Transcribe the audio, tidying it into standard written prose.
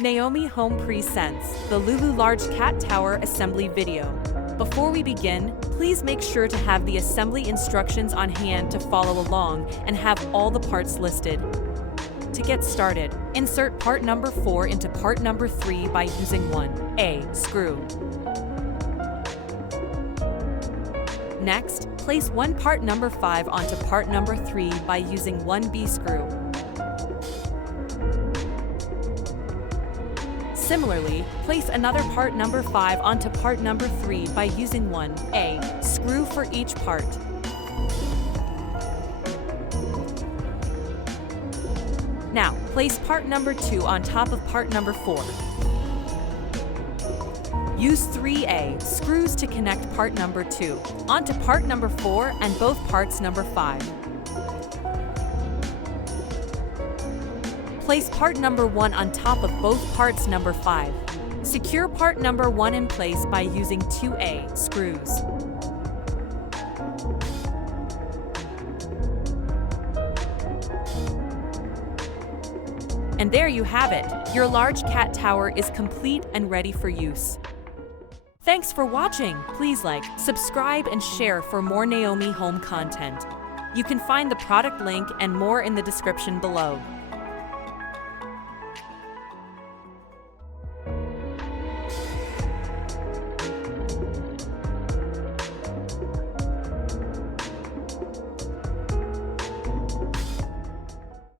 Naomi Home presents the Lulu Large Cat Tower Assembly video. Before we begin, please make sure to have the assembly instructions on hand to follow along and have all the parts listed. To get started, insert part number 4 into part number 3 by using 1A screw. Next, place one part number 5 onto part number 3 by using 1B screw. Similarly, place another part number 5 onto part number 3 by using 1A screw for each part. Now, place part number 2 on top of part number 4. Use 3A screws to connect part number 2 onto part number 4 and both parts number 5. Place part number 1 on top of both parts number 5. Secure part number 1 in place by using 2A screws. And there you have it. Your large cat tower is complete and ready for use. Thanks for watching. Please like, subscribe, and share for more Naomi Home content. You can find the product link and more in the description below.